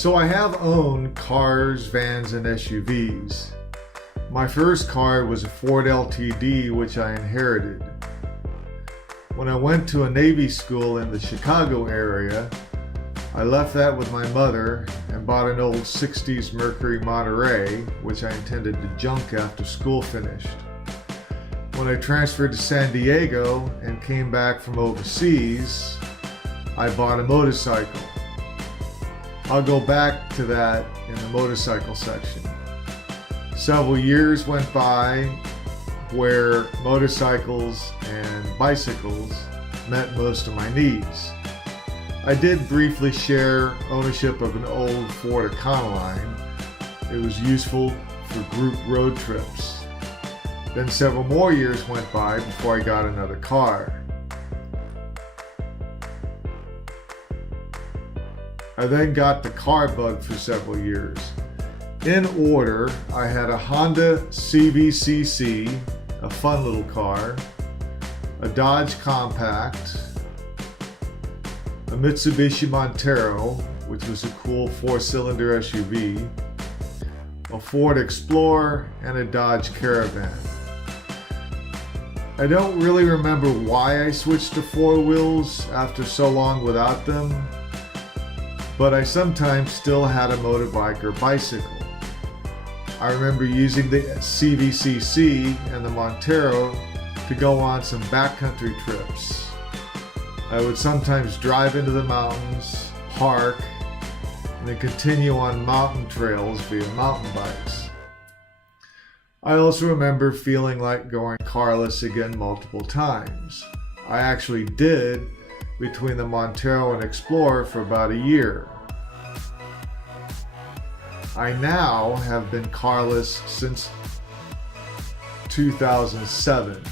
So I have owned cars, vans, and SUVs. My first car was a Ford LTD, which I inherited. When I went to a Navy school in the Chicago area, I left that with my mother and bought an old 60s Mercury Monterey, which I intended to junk after school finished. When I transferred to San Diego and came back from overseas, I bought a motorcycle. I'll go back to that in the motorcycle section. Several years went by where motorcycles and bicycles met most of my needs. I did briefly share ownership of an old Ford Econoline. It was useful for group road trips. Then several more years went by before I got another car. I then got the car bug for several years. In order, I had a Honda CVCC, a fun little car, a Dodge Compact, a Mitsubishi Montero, which was a cool 4-cylinder SUV, a Ford Explorer, and a Dodge Caravan. I don't really remember why I switched to 4 wheels after so long without them, but I sometimes still had a motorbike or bicycle. I remember using the CVCC and the Montero to go on some backcountry trips. I would sometimes drive into the mountains, park, and then continue on mountain trails via mountain bikes. I also remember feeling like going carless again multiple times. I actually did between the Montero and Explorer for about a year. I now have been carless since 2007.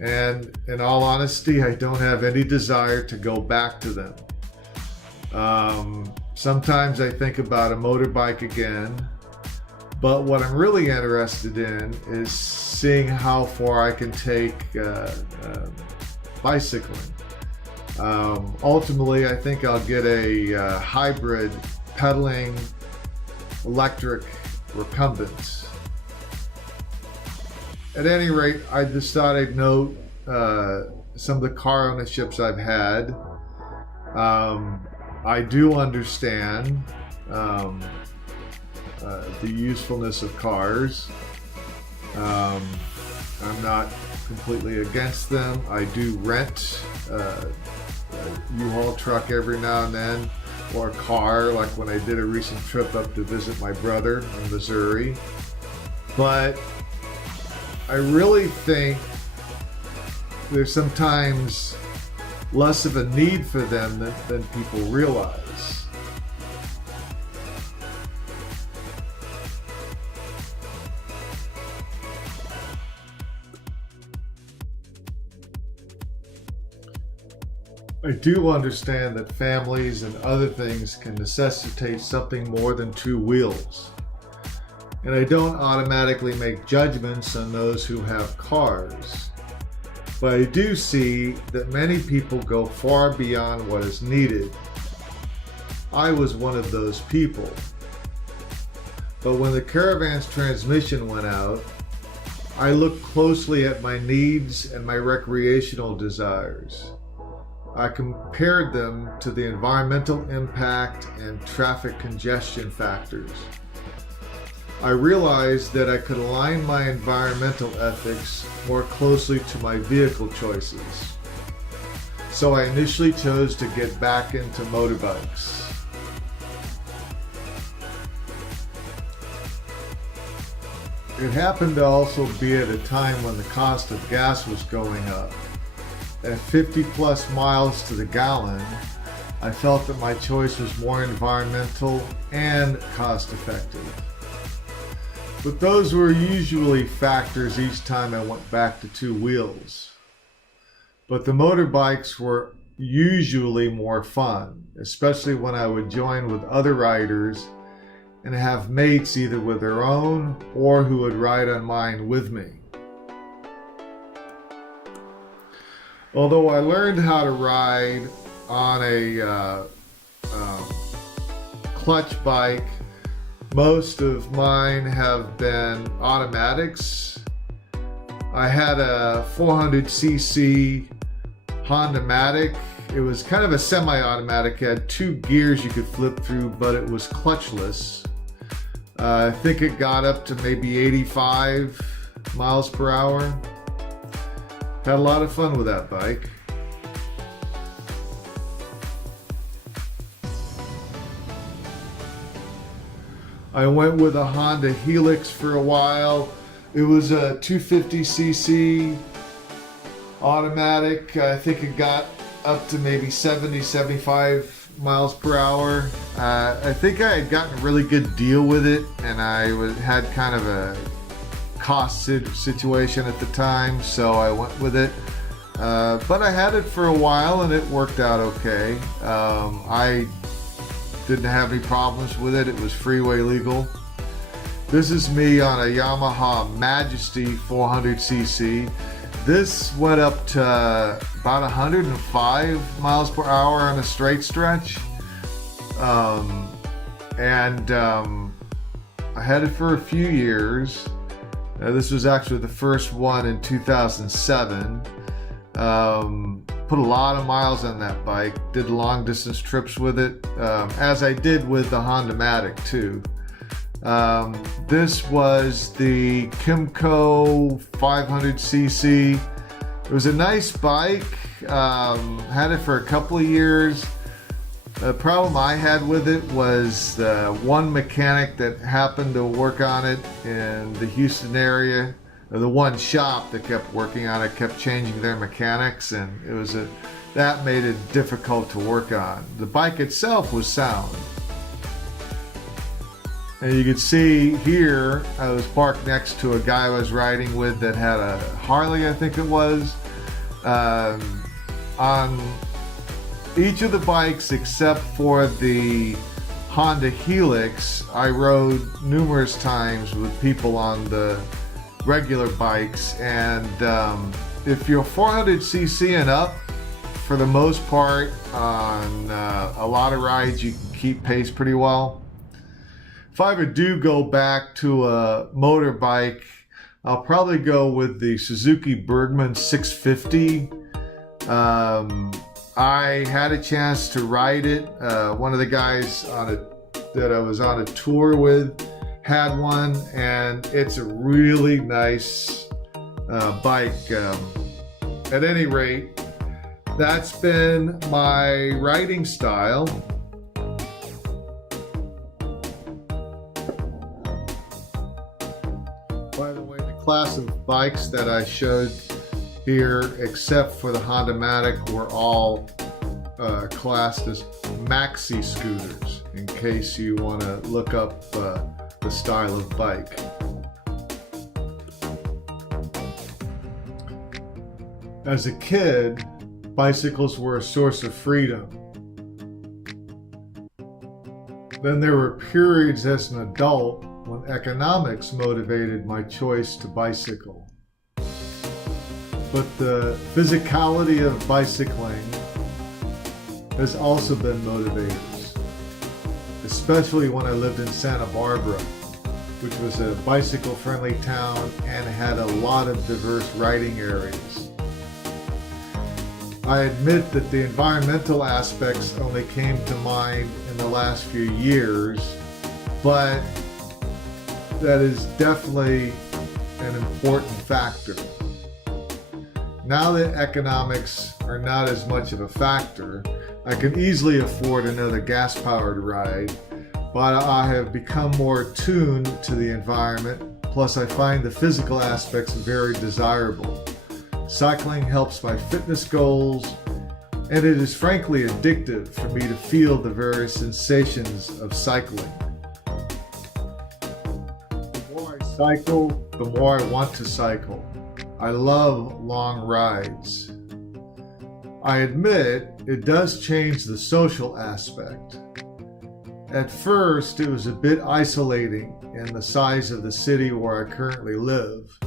And in all honesty, I don't have any desire to go back to them. Sometimes I think about a motorbike again, but what I'm really interested in is seeing how far I can take bicycling. Ultimately, I think I'll get a hybrid pedaling electric recumbent. At any rate, I just thought I'd note some of the car ownerships I've had. I do understand the usefulness of cars. I'm not completely against them. I do rent a U-Haul truck every now and then, or a car, like when I did a recent trip up to visit my brother in Missouri. But I really think there's sometimes less of a need for them than people realize. I do understand that families and other things can necessitate something more than 2 wheels. And I don't automatically make judgments on those who have cars. But I do see that many people go far beyond what is needed. I was one of those people. But when the Caravan's transmission went out, I looked closely at my needs and my recreational desires. I compared them to the environmental impact and traffic congestion factors. I realized that I could align my environmental ethics more closely to my vehicle choices. So I initially chose to get back into motorbikes. It happened to also be at a time when the cost of gas was going up. At 50 plus miles to the gallon, I felt that my choice was more environmental and cost effective. But those were usually factors each time I went back to 2 wheels. But the motorbikes were usually more fun, especially when I would join with other riders and have mates either with their own or who would ride on mine with me. Although I learned how to ride on a clutch bike. Most of mine have been automatics. I had a 400cc Honda Matic. It was kind of a semi-automatic. It had 2 gears you could flip through, but it was clutchless. I think it got up to maybe 85 miles per hour. Had a lot of fun with that bike. I went with a Honda Helix for a while. It was a 250cc automatic. I think it got up to maybe 70, 75 miles per hour. I think I had gotten a really good deal with it, and I had kind of a cost situation at the time, so I went with it. But I had it for a while and it worked out okay. I didn't have any problems with it. It was freeway legal. This is me on a Yamaha Majesty 400cc. This went up to about 105 miles per hour on a straight stretch. I had it for a few years. This was actually the first one in 2007. Put a lot of miles on that bike, did long distance trips with it, as I did with the Honda Matic too. This was the Kymco 500cc. It was a nice bike, had it for a couple of years. The problem I had with it was one mechanic that happened to work on it in the Houston area. The one shop that kept working on it kept changing their mechanics, and that made it difficult to work on. The bike itself was sound. And you can see here, I was parked next to a guy I was riding with that had a Harley, I think it was. On each of the bikes except for the Honda Helix, I rode numerous times with people on the regular bikes, and if you're 400cc and up, for the most part on a lot of rides you can keep pace pretty well. If I ever do go back to a motorbike, I'll probably go with the Suzuki Bergman 650. I had a chance to ride it. One of the guys that I was on a tour with had one, and it's a really nice bike. At any rate, that's been my riding style. By the way, the class of bikes that I showed here, except for the Honda Matic, were all classed as maxi scooters, in case you want to look up the style of bike. As a kid, bicycles were a source of freedom. Then there were periods as an adult when economics motivated my choice to bicycle. But the physicality of bicycling has also been motivators, especially when I lived in Santa Barbara, which was a bicycle-friendly town and had a lot of diverse riding areas. I admit that the environmental aspects only came to mind in the last few years, but that is definitely an important factor. Now that economics are not as much of a factor, I can easily afford another gas-powered ride, but I have become more attuned to the environment, plus I find the physical aspects very desirable. Cycling helps my fitness goals, and it is frankly addictive for me to feel the various sensations of cycling. The more I cycle, the more I want to cycle. I love long rides. I admit it does change the social aspect. At first, it was a bit isolating in the size of the city where I currently live.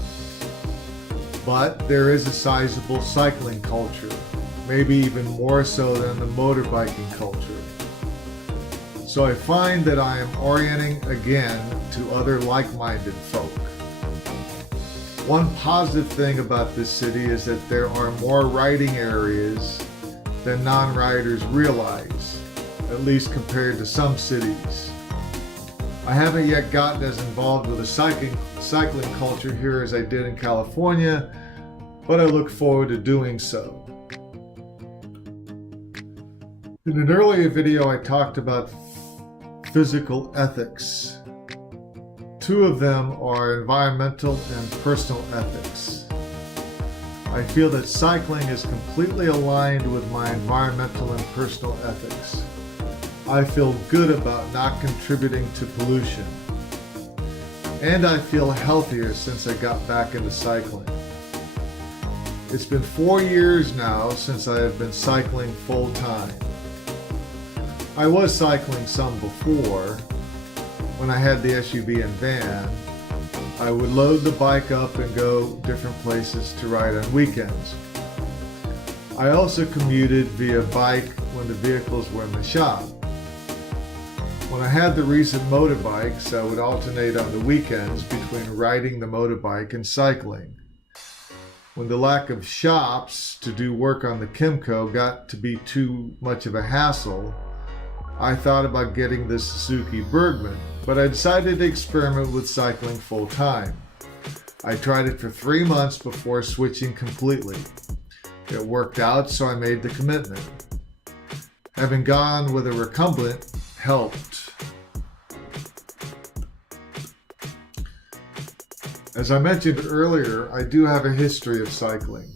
But there is a sizable cycling culture, maybe even more so than the motorbiking culture. So I find that I am orienting again to other like-minded folk. One positive thing about this city is that there are more riding areas than non-riders realize, at least compared to some cities. I haven't yet gotten as involved with the cycling culture here as I did in California, but I look forward to doing so. In an earlier video, I talked about physical ethics. Two of them are environmental and personal ethics. I feel that cycling is completely aligned with my environmental and personal ethics. I feel good about not contributing to pollution. And I feel healthier since I got back into cycling. It's been 4 years now since I have been cycling full time. I was cycling some before. When I had the SUV and van, I would load the bike up and go different places to ride on weekends. I also commuted via bike when the vehicles were in the shop. When I had the recent motorbikes, I would alternate on the weekends between riding the motorbike and cycling. When the lack of shops to do work on the Kimco got to be too much of a hassle, I thought about getting the Suzuki Bergman, but I decided to experiment with cycling full time. I tried it for 3 months before switching completely. It worked out, so I made the commitment. Having gone with a recumbent helped. As I mentioned earlier, I do have a history of cycling.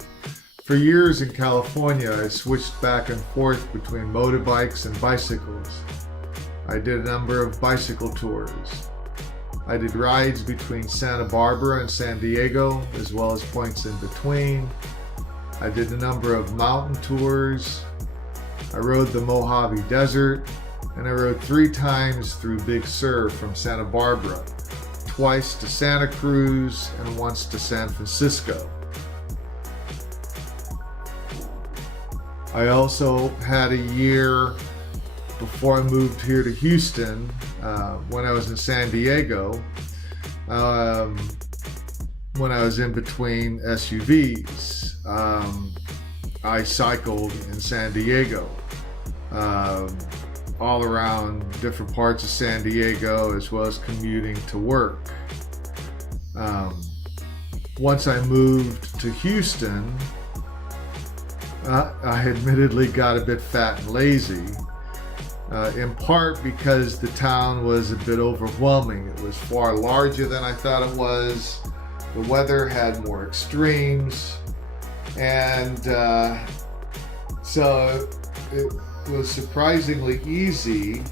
For years in California, I switched back and forth between motorbikes and bicycles. I did a number of bicycle tours. I did rides between Santa Barbara and San Diego, as well as points in between. I did a number of mountain tours. I rode the Mojave Desert, and I rode 3 times through Big Sur from Santa Barbara, twice to Santa Cruz, and once to San Francisco. I also had a year before I moved here to Houston, when I was in San Diego, when I was in between SUVs. I cycled in San Diego, all around different parts of San Diego, as well as commuting to work. Once I moved to Houston, I admittedly got a bit fat and lazy, in part because the town was a bit overwhelming. It was far larger than I thought it was. The weather had more extremes, and so it was surprisingly easy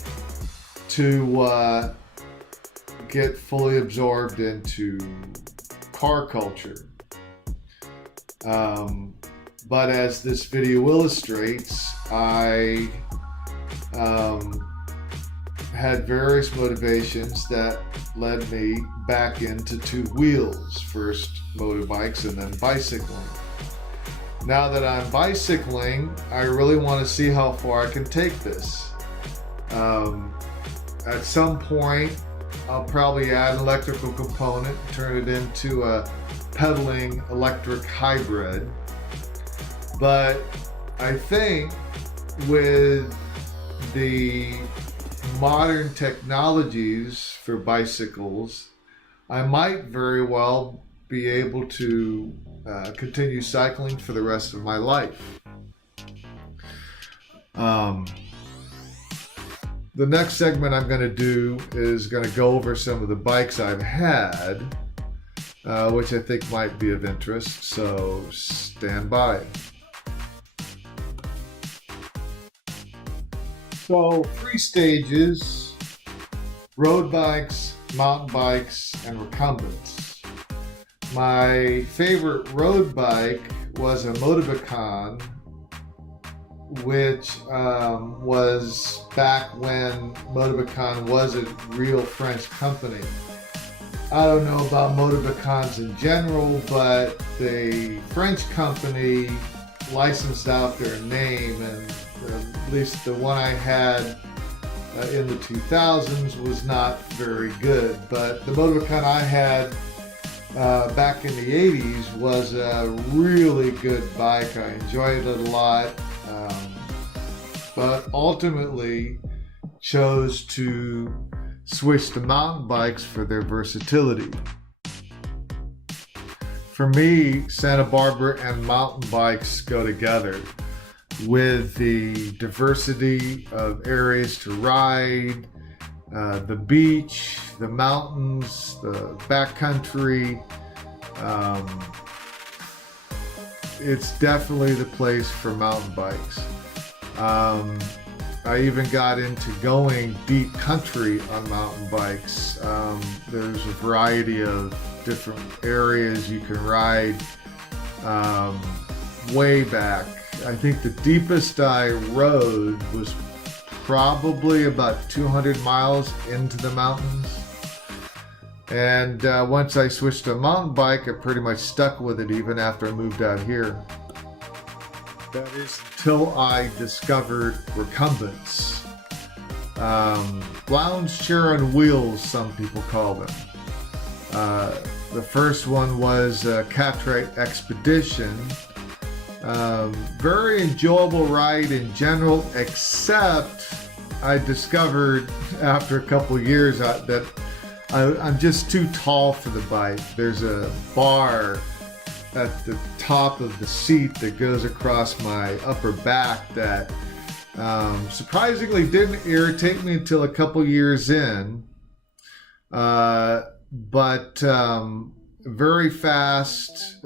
to get fully absorbed into car culture. But as this video illustrates, I had various motivations that led me back into 2 wheels, first motorbikes and then bicycling. Now that I'm bicycling, I really want to see how far I can take this. At some point, I'll probably add an electrical component, turn it into a pedaling electric hybrid. But I think with the modern technologies for bicycles, I might very well be able to continue cycling for the rest of my life. The next segment I'm going to do is going to go over some of the bikes I've had, which I think might be of interest, so stand by. So 3 stages: road bikes, mountain bikes, and recumbents. My favorite road bike was a Motorbikes, which was back when Motorbikes was a real French company. I don't know about Motorbikes in general, but the French company licensed out their name, and at least the one I had in the 2000s was not very good. But the Motorbike I had back in the 80s was a really good bike. I enjoyed it a lot, but ultimately chose to switch to mountain bikes for their versatility. For me, Santa Barbara and mountain bikes go together with the diversity of areas to ride, the beach, the mountains, the backcountry. It's definitely the place for mountain bikes. I even got into going deep country on mountain bikes. There's a variety of different areas you can ride. Way back, I think the deepest I rode was probably about 200 miles into the mountains. And once I switched to a mountain bike, I pretty much stuck with it even after I moved out here. That is until I discovered recumbents. Lounge chair on wheels, some people call them. The first one was Catrite Expedition. Very enjoyable ride in general, except I discovered after a couple of years that I'm just too tall for the bike. There's a bar at the top of the seat that goes across my upper back that surprisingly didn't irritate me until a couple years in. But very fast.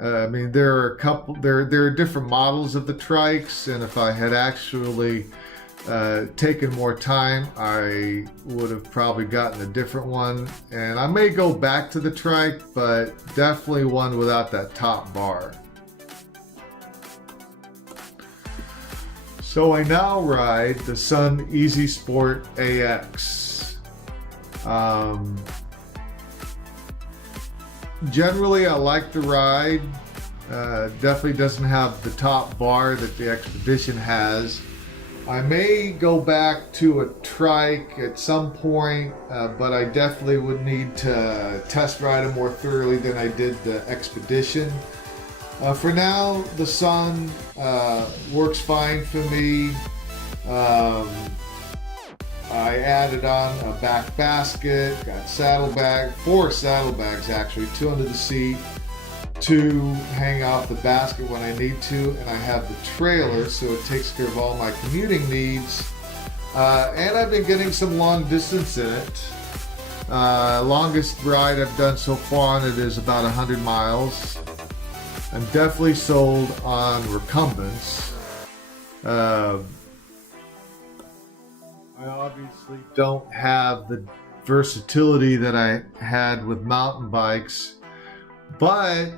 I mean, there are different models of the trikes, and if I had actually taken more time, I would have probably gotten a different one. And I may go back to the trike, but definitely one without that top bar. So I now ride the Sun Easy Sport AX. Generally, I like the ride. Definitely doesn't have the top bar that the Expedition has. I may go back to a trike at some point, but I definitely would need to test ride it more thoroughly than I did the Expedition. For now, the Sun works fine for me. I added on a back basket, got four saddlebags actually, 2 under the seat, 2 hang off the basket when I need to, and I have the trailer, so it takes care of all my commuting needs. And I've been getting some long distance in it. Longest ride I've done so far on it is about 100 miles. I'm definitely sold on recumbents. I obviously don't have the versatility that I had with mountain bikes, but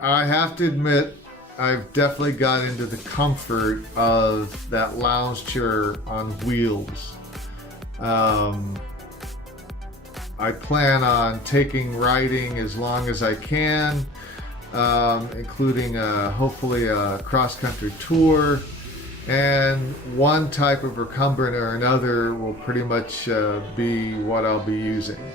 I have to admit I've definitely got into the comfort of that lounge chair on wheels. I plan on taking riding as long as I can, including hopefully a cross-country tour. And one type of recumbent or another will pretty much be what I'll be using.